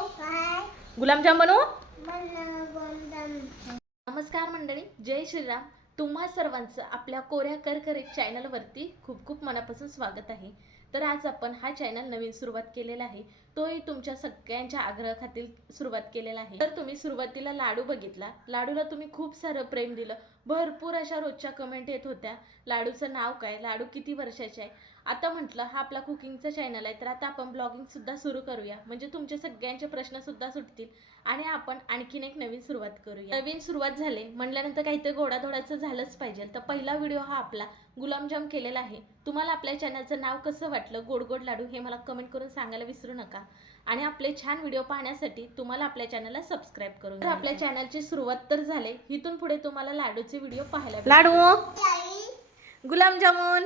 गुलाबजाम बनवू? नमस्कार मंडळी, जय श्रीराम. तुम्हा सर्वांचं आपल्या कोऱ्या करकरीत चॅनलवरती खूप खूप मनापासून स्वागत आहे. तर आज आपण हा चॅनल नवीन सुरुवात केलेला आहे, तोही तुमच्या सगळ्यांच्या आग्रहाखातीर सुरुवात केलेला आहे. तर तुम्ही सुरुवातीला लाडू बघितला, लाडूला तुम्ही खूप सारं प्रेम दिलं, भरपूर अशा रोजच्या कमेंट येत होत्या, लाडूचं नाव काय, लाडू किती वर्षाचे आहे. आता म्हटलं हा आपला कुकिंगचा चॅनल आहे, तर आता आपण ब्लॉगिंग सुद्धा सुरू करूया, म्हणजे तुमचे सगळ्यांचे प्रश्न सुद्धा सुटतील आणि आपण आणखीन एक नवीन सुरुवात करूया. नवीन सुरुवात झाले म्हणल्यानंतर काहीतरी गोडाधोडाचं झालंच पाहिजे. तर पहिला व्हिडिओ हा आपला गुलाबजाम केलेला आहे. तुम्हाला आपल्या चॅनलचं नाव कसं वाटलं, गोड गोड लाडू, हे मला कमेंट करून सांगायला विसरू नका. आणि आपले छान व्हिडिओ पाहण्यासाठी तुम्हाला आपल्या चॅनलला सबस्क्राईब करून घ्या. आपल्या चॅनलची सुरुवात तर झाली, इथून पुढे तुम्हाला लाडूचे व्हिडिओ पाहायला लाडू, गुलाबजामुन,